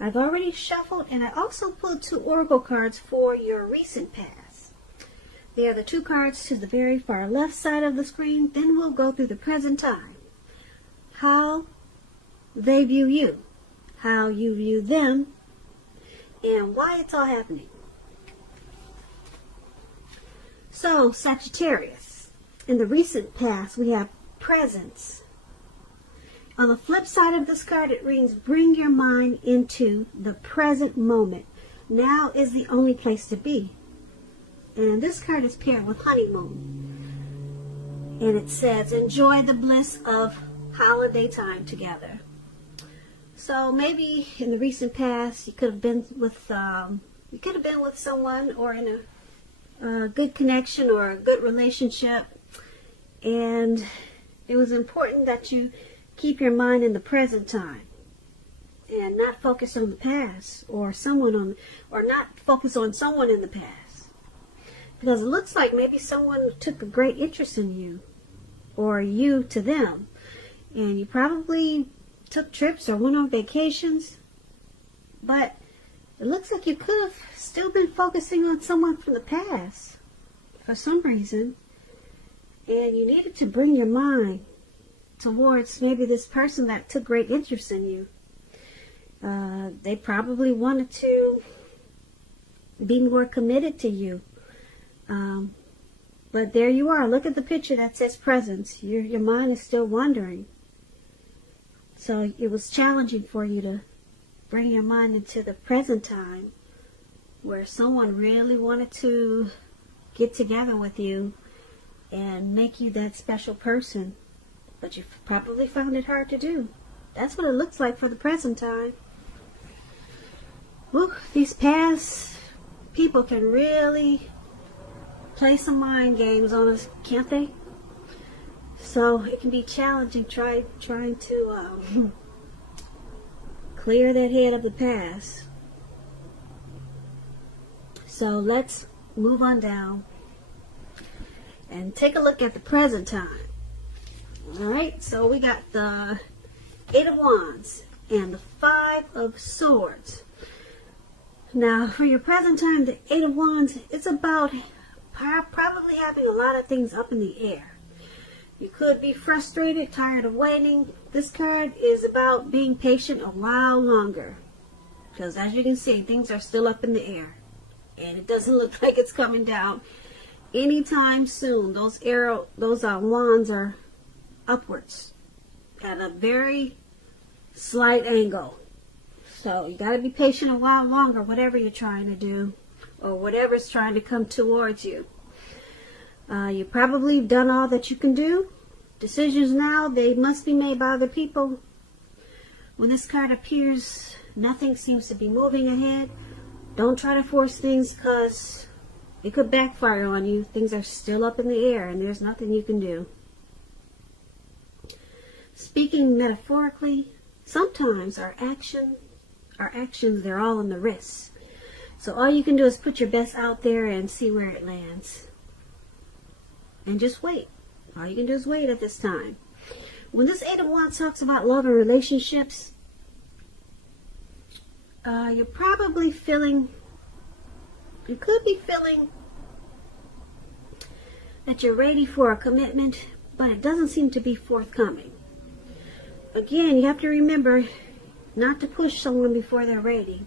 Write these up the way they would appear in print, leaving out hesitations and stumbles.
I've already shuffled, and I also pulled 2 oracle cards for your recent past. They are the 2 cards to the very far left side of the screen. Then we'll go through the present time. How they view you, how you view them, and why it's all happening. So, Sagittarius, in the recent past, we have presence. On the flip side of this card, it reads, bring your mind into the present moment. Now is the only place to be. And this card is paired with honeymoon. And it says, enjoy the bliss of holiday time together. So maybe in the recent past, you could have been with someone, or in a good connection or a good relationship, and it was important that you keep your mind in the present time and not focus on the past or not focus on someone in the past, because it looks like maybe someone took a great interest in you or you to them, and you probably took trips or went on vacations, but it looks like you could have still been focusing on someone from the past for some reason, and you needed to bring your mind towards maybe this person that took great interest in you. They probably wanted to be more committed to you. But there you are. Look at the picture that says presence. Your mind is still wandering. So it was challenging for you to bring your mind into the present time, where someone really wanted to get together with you and make you that special person. But you probably found it hard to do. That's what it looks like for the present time. Whew, these past people can really play some mind games on us, can't they? So it can be challenging trying to clear that head of the past. So let's move on down and take a look at the present time. Alright, so we got the 8 of Wands and the 5 of Swords. Now, for your present time, the 8 of Wands, it's about probably having a lot of things up in the air. You could be frustrated, tired of waiting. This card is about being patient a while longer, because as you can see, things are still up in the air, and it doesn't look like it's coming down anytime soon. Those wands are upwards at a very slight angle. So you got to be patient a while longer, whatever you're trying to do or whatever's trying to come towards you. You probably done all that you can do. Decisions now, they must be made by other people. When this card appears, nothing seems to be moving ahead. Don't try to force things, because it could backfire on you. Things are still up in the air and there's nothing you can do. Speaking metaphorically, sometimes our actions, they're all in the wrists. So all you can do is put your best out there and see where it lands. And just wait. All you can do is wait at this time. When this 8 of Wands talks about love and relationships, you're probably feeling, you could be feeling that you're ready for a commitment, but it doesn't seem to be forthcoming. Again, you have to remember not to push someone before they're ready.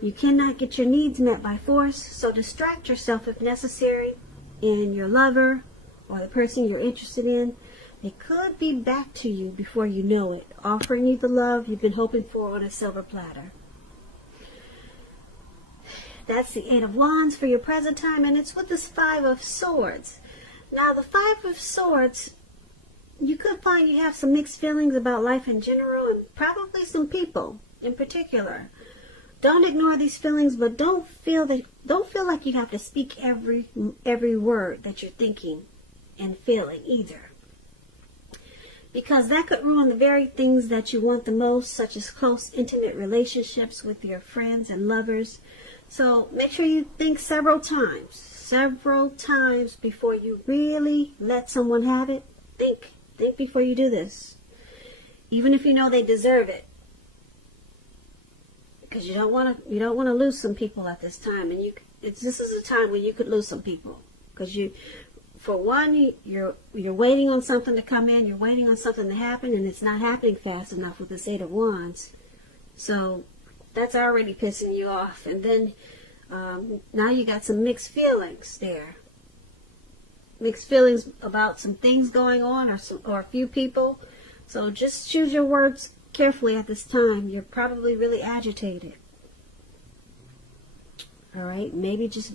You cannot get your needs met by force, so distract yourself if necessary, and your lover or the person you're interested in, they could be back to you before you know it, offering you the love you've been hoping for on a silver platter. That's the 8 of Wands for your present time, and it's with this 5 of Swords. Now, the 5 of Swords, you could find you have some mixed feelings about life in general, and probably some people in particular. Don't ignore these feelings, but don't feel like you have to speak every word that you're thinking and feeling either, because that could ruin the very things that you want the most, such as close, intimate relationships with your friends and lovers. So make sure you think several times before you really let someone have it. Think before you do this, even if you know they deserve it, because you don't want to lose some people at this time, and this is a time when you could lose some people, because for one, you're waiting on something to come in, you're waiting on something to happen, and it's not happening fast enough with this Eight of Wands. So that's already pissing you off, and then now you got some mixed feelings there. Mixed feelings about some things going on, or a few people. So just choose your words carefully at this time. You're probably really agitated. All right, maybe just,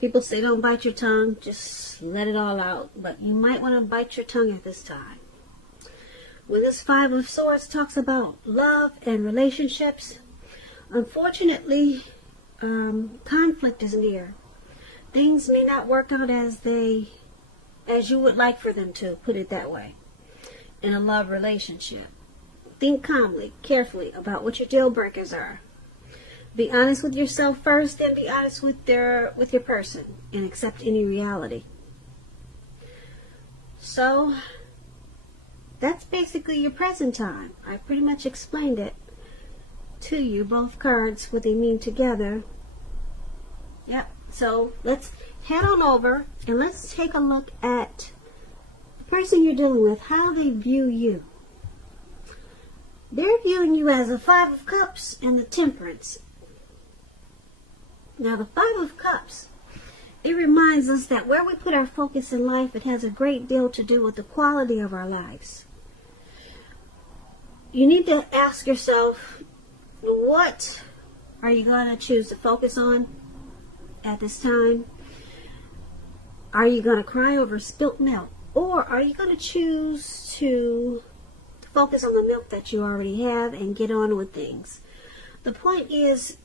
people say don't bite your tongue, just let it all out. But you might want to bite your tongue at this time. When this Five of Swords talks about love and relationships, unfortunately, conflict is near. Things may not work out as you would like for them to, put it that way, in a love relationship. Think calmly, carefully about what your deal breakers are. Be honest with yourself first, then be honest with your person, and accept any reality. So that's basically your present time. I pretty much explained it to you, both cards, what they mean together. Yep. So let's head on over and let's take a look at the person you're dealing with, how they view you. They're viewing you as a Five of Cups and the Temperance. Now, the Five of Cups, it reminds us that where we put our focus in life, it has a great deal to do with the quality of our lives. You need to ask yourself, what are you going to choose to focus on at this time? Are you going to cry over spilt milk? Or are you going to choose to focus on the milk that you already have and get on with things? The point is,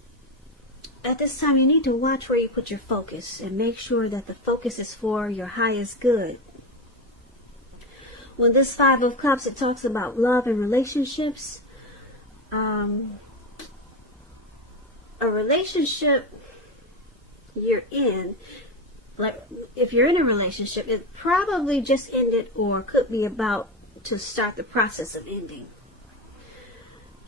at this time, you need to watch where you put your focus and make sure that the focus is for your highest good. When this Five of Cups, it talks about love and relationships. A relationship you're in, like if you're in a relationship, it probably just ended or could be about to start the process of ending.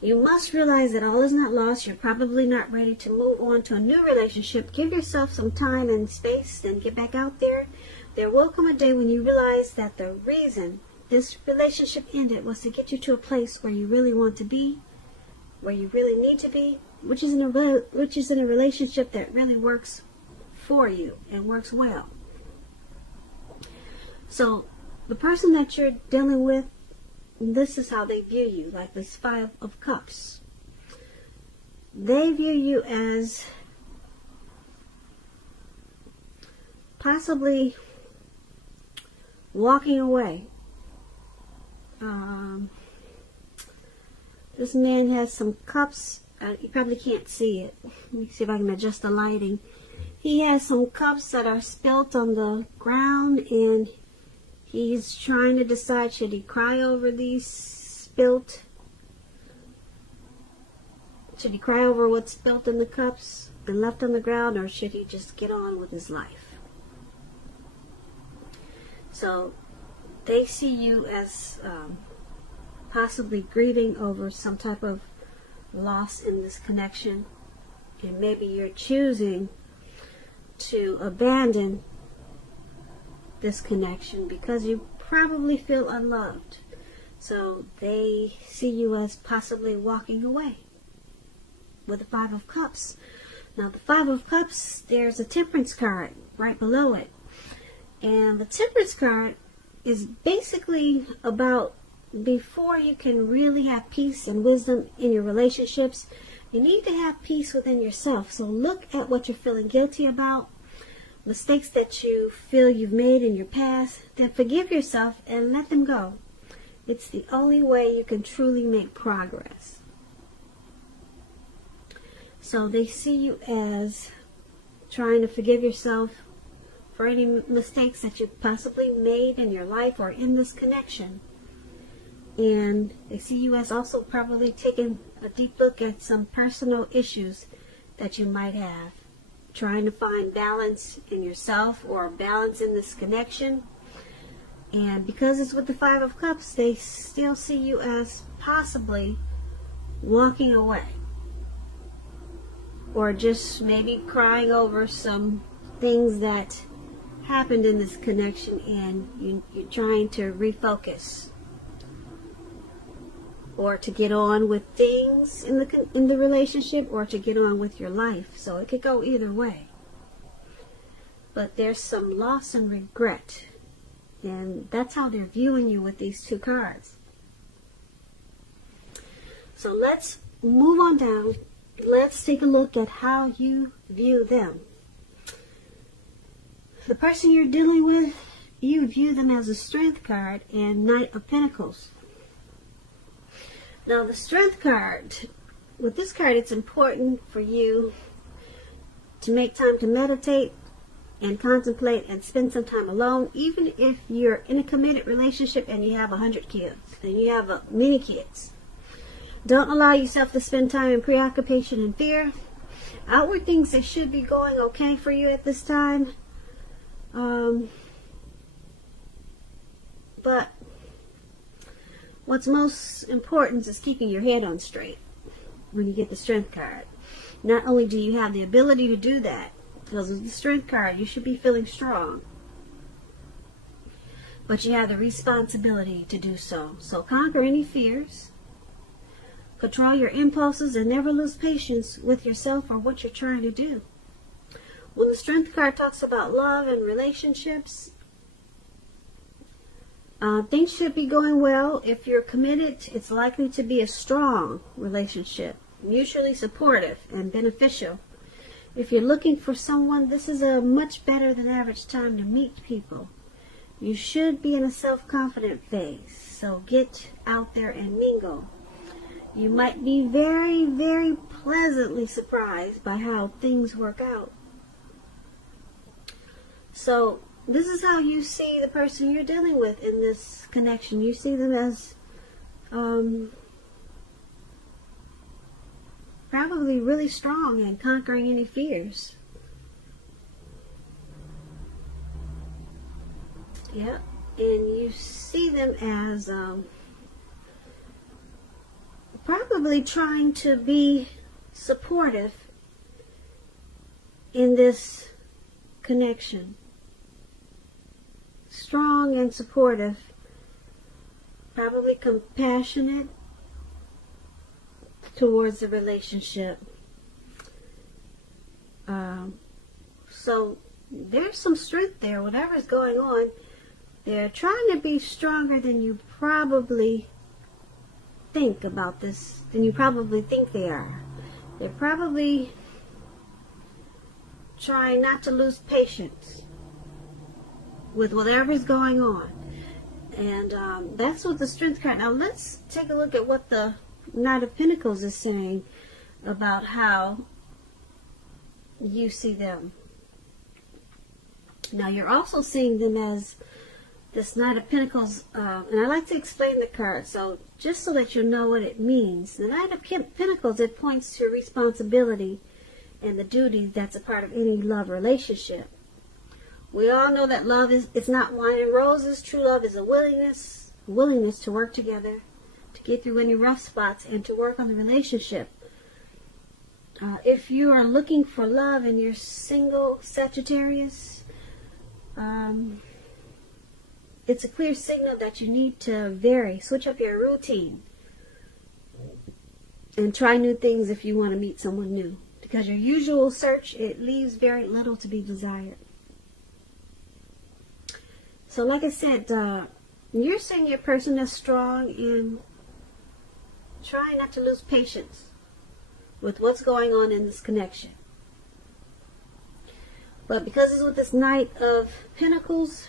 You must realize that all is not lost. You're probably not ready to move on to a new relationship. Give yourself some time and space, then get back out there. There will come a day when you realize that the reason this relationship ended was to get you to a place where you really want to be, where you really need to be, which is in a relationship that really works for you and works well. So the person that you're dealing with, this is how they view you, like this Five of Cups. They view you as possibly walking away. This man has some cups. You probably can't see it. Let me see if I can adjust the lighting. He has some cups that are spilt on the ground, and he's trying to decide, should he cry over these spilt? Should he cry over what's spilt in the cups and left on the ground, or should he just get on with his life? So they see you as possibly grieving over some type of loss in this connection, and maybe you're choosing to abandon this connection because you probably feel unloved. So they see you as possibly walking away with the Five of Cups. Now the Five of Cups, there's a Temperance card right below it, and the Temperance card is basically about, before you can really have peace and wisdom in your relationships, you need to have peace within yourself. So look at what you're feeling guilty about, mistakes that you feel you've made in your past, then forgive yourself and let them go. It's the only way you can truly make progress. So they see you as trying to forgive yourself for any mistakes that you possibly made in your life or in this connection. And they see you as also probably taking a deep look at some personal issues that you might have, trying to find balance in yourself or balance in this connection. And because it's with the Five of Cups, they still see you as possibly walking away. or just maybe crying over some things that happened in this connection, and you're trying to refocus or to get on with things in the relationship, or to get on with your life. So it could go either way. But there's some loss and regret, and that's how they're viewing you with these two cards. So let's move on down. Let's take a look at how you view them. The person you're dealing with, you view them as a Strength card and Knight of Pentacles. Now the Strength card, with this card, it's important for you to make time to meditate and contemplate and spend some time alone, even if you're in a committed relationship and you have 100 kids and you have many kids. Don't allow yourself to spend time in preoccupation and fear. Outward things that should be going okay for you at this time. But what's most important is keeping your head on straight when you get the Strength card. Not only do you have the ability to do that, because of the Strength card, you should be feeling strong, but you have the responsibility to do so. So conquer any fears, control your impulses, and never lose patience with yourself or what you're trying to do. When the Strength card talks about love and relationships, things should be going well. If you're committed, it's likely to be a strong relationship, mutually supportive and beneficial. If you're looking for someone, this is a much better than average time to meet people. You should be in a self-confident phase, so get out there and mingle. You might be very, very pleasantly surprised by how things work out. So this is how you see the person you're dealing with in this connection. You see them as probably really strong and conquering any fears. Yeah, and you see them as probably trying to be supportive in this connection. Strong and supportive, probably compassionate towards the relationship. So there's some strength there, whatever's going on. They're trying to be stronger than you probably think about this, than you probably think they are. They're probably trying not to lose patience with whatever's going on. And that's what the Strength card. Now let's take a look at what the Knight of Pentacles is saying about how you see them. Now you're also seeing them as this Knight of Pentacles, and I like to explain the card, so just so that you know what it means. The Knight of Pentacles, it points to responsibility and the duty that's a part of any love relationship. We all know that love it's not wine and roses. True love is a willingness to work together, to get through any rough spots, and to work on the relationship. If you are looking for love and you're single, Sagittarius, it's a clear signal that you need to switch up your routine and try new things if you want to meet someone new. Because your usual search, it leaves very little to be desired. So like I said, you're seeing your person as strong and trying not to lose patience with what's going on in this connection. But because it's with this Knight of Pentacles,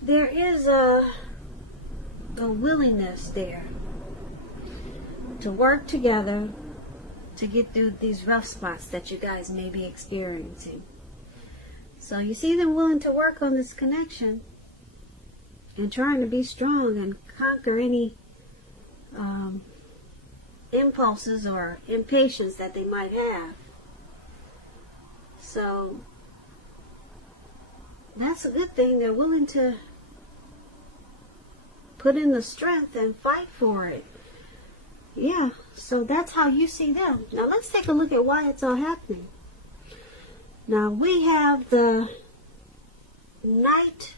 there is a willingness there to work together to get through these rough spots that you guys may be experiencing. So you see them willing to work on this connection and trying to be strong and conquer any impulses or impatience that they might have. So that's a good thing. They're willing to put in the strength and fight for it. Yeah, so that's how you see them. Now let's take a look at why it's all happening. Now we have the Knight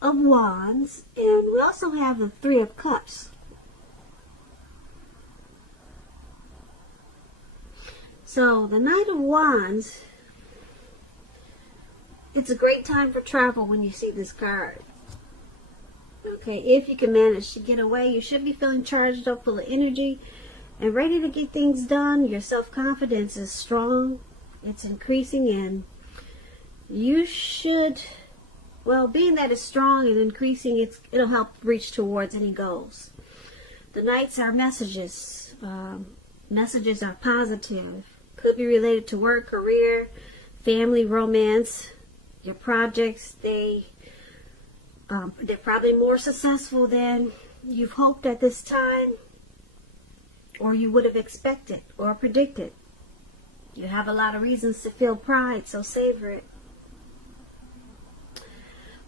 of Wands, and we also have the Three of Cups. So the Knight of Wands, it's a great time for travel when you see this card. Okay, if you can manage to get away, you should be feeling charged up, full of energy, and ready to get things done. Your self-confidence is strong. It's increasing, and you should, well, being that it's strong and increasing, it'll help reach towards any goals. The Knights are messages. Messages are positive. Could be related to work, career, family, romance, your projects. They're probably more successful than you've hoped at this time, or you would have expected or predicted. You have a lot of reasons to feel pride, so savor it.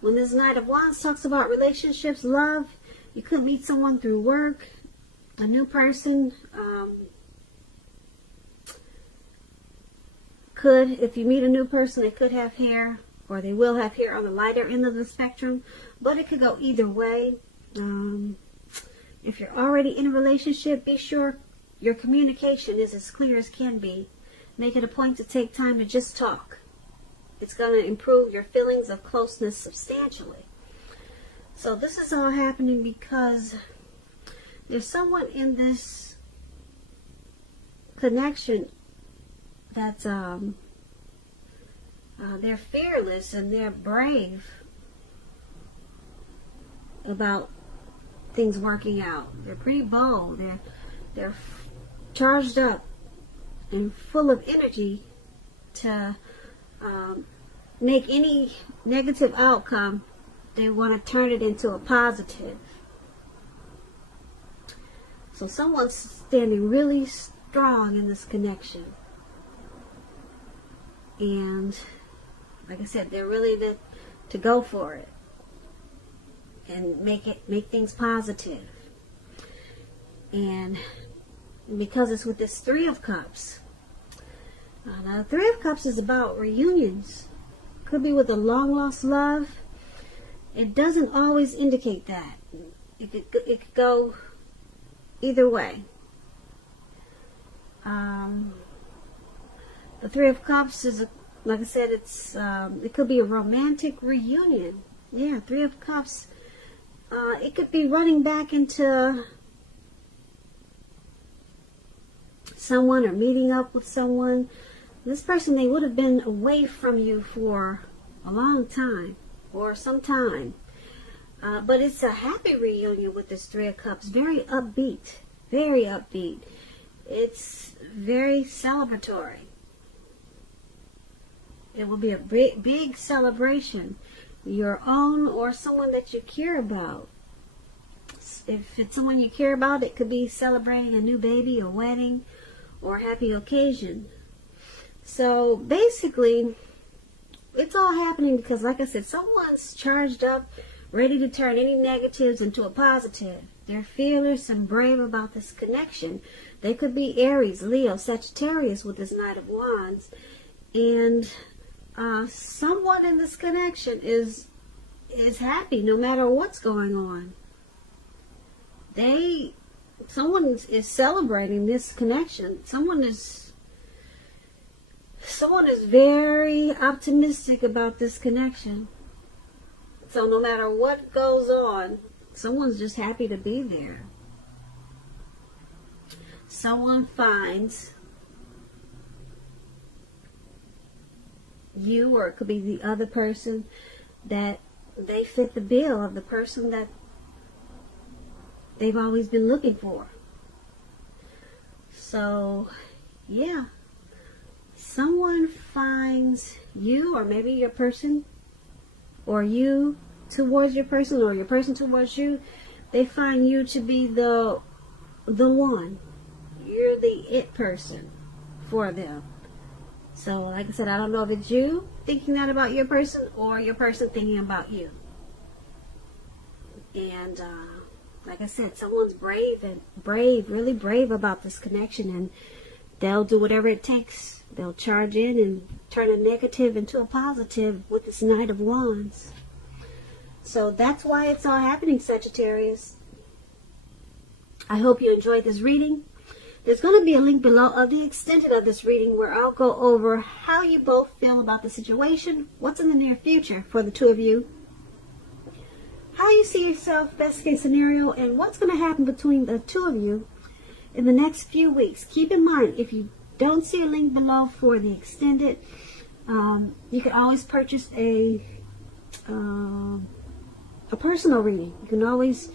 When this Knight of Wands talks about relationships, love, you could meet someone through work, a new person. If you meet a new person, they could have hair, or they will have hair on the lighter end of the spectrum, but it could go either way. If you're already in a relationship, be sure your communication is as clear as can be. Make it a point to take time to just talk. It's going to improve your feelings of closeness substantially. So this is all happening because there's someone in this connection that's they're fearless and they're brave about things working out. They're pretty bold. They're charged up and full of energy to make any negative outcome. They want to turn it into a positive. So someone's standing really strong in this connection. And like I said, they're really to go for it and make things positive. And because it's with this Three of Cups. Now the Three of Cups is about reunions. Could be with a long lost love. It doesn't always indicate that. It could go either way. The Three of Cups is, like I said, it could be a romantic reunion. Yeah, Three of Cups. It could be running back into someone or meeting up with someone. This person, they would have been away from you for a long time or some time. But it's a happy reunion with this Three of Cups. Very upbeat. Very upbeat. It's very celebratory. It will be a big celebration. Your own or someone that you care about. If it's someone you care about, it could be celebrating a new baby, a wedding, or a happy occasion. So basically, it's all happening because, like I said, someone's charged up, ready to turn any negatives into a positive. They're fearless and brave about this connection. They could be Aries, Leo, Sagittarius with this Knight of Wands. And someone in this connection is happy no matter what's going on. Someone is celebrating this connection. Someone is very optimistic about this connection. So no matter what goes on, someone's just happy to be there. Someone finds you, or it could be the other person, that they fit the bill of the person that they've always been looking for. So, yeah. Someone finds you, or maybe your person, or you towards your person, or your person towards you. They find you to be the one. You're the it person for them. So, like I said, I don't know if it's you thinking that about your person or your person thinking about you. And like I said, someone's really brave about this connection, and they'll do whatever it takes. They'll charge in and turn a negative into a positive with this Knight of Wands. So that's why it's all happening, Sagittarius. I hope you enjoyed this reading. There's going to be a link below of the extended of this reading where I'll go over how you both feel about the situation, what's in the near future for the two of you, how you see yourself, best case scenario, and what's going to happen between the two of you in the next few weeks. Keep in mind, if you don't see a link below for the extended, you can always purchase a personal reading. You can always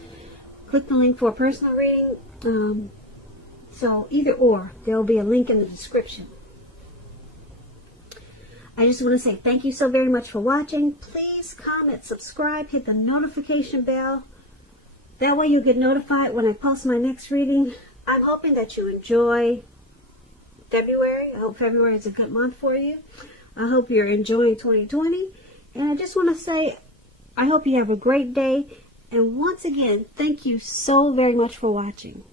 click the link for a personal reading. So either or, there will be a link in the description. I just want to say thank you so very much for watching. Please comment, subscribe, hit the notification bell. That way you'll get notified when I post my next reading. I'm hoping that you enjoy February. I hope February is a good month for you. I hope you're enjoying 2020. And I just want to say, I hope you have a great day. And once again, thank you so very much for watching.